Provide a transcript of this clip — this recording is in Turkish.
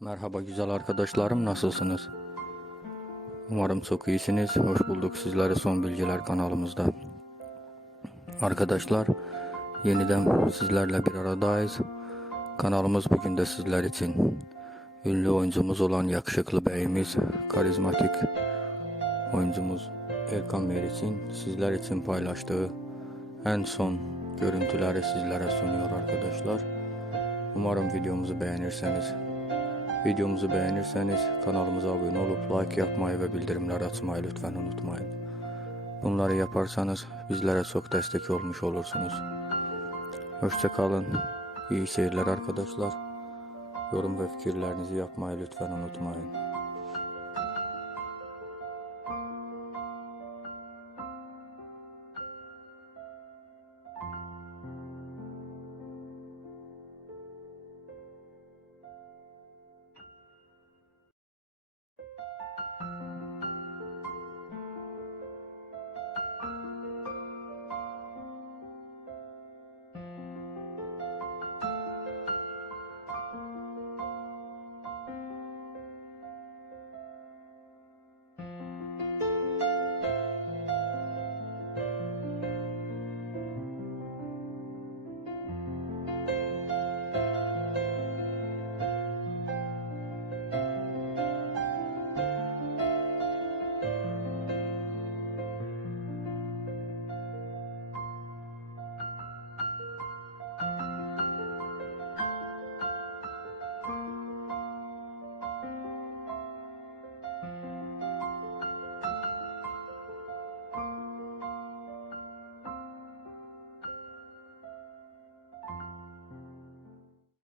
Merhaba güzel arkadaşlarım nasılsınız? Umarım çok iyisiniz. Hoş bulduk sizlere son bilgiler kanalımızda. Arkadaşlar yeniden sizlerle bir aradayız. Kanalımız bugün de sizler için ünlü oyuncumuz olan yakışıklı beyimiz, karizmatik oyuncumuz Erkan Meriç'in sizler için paylaştığı en son görüntüleri sizlere sunuyor arkadaşlar. Umarım videomuzu beğenirseniz Videomuzu beğenirseniz kanalımıza abone olup like yapmayı ve bildirimleri açmayı lütfen unutmayın. Bunları yaparsanız bizlere çok destek olmuş olursunuz. Hoşça kalın. İyi seyirler arkadaşlar. Yorum ve fikirlerinizi yapmayı lütfen unutmayın.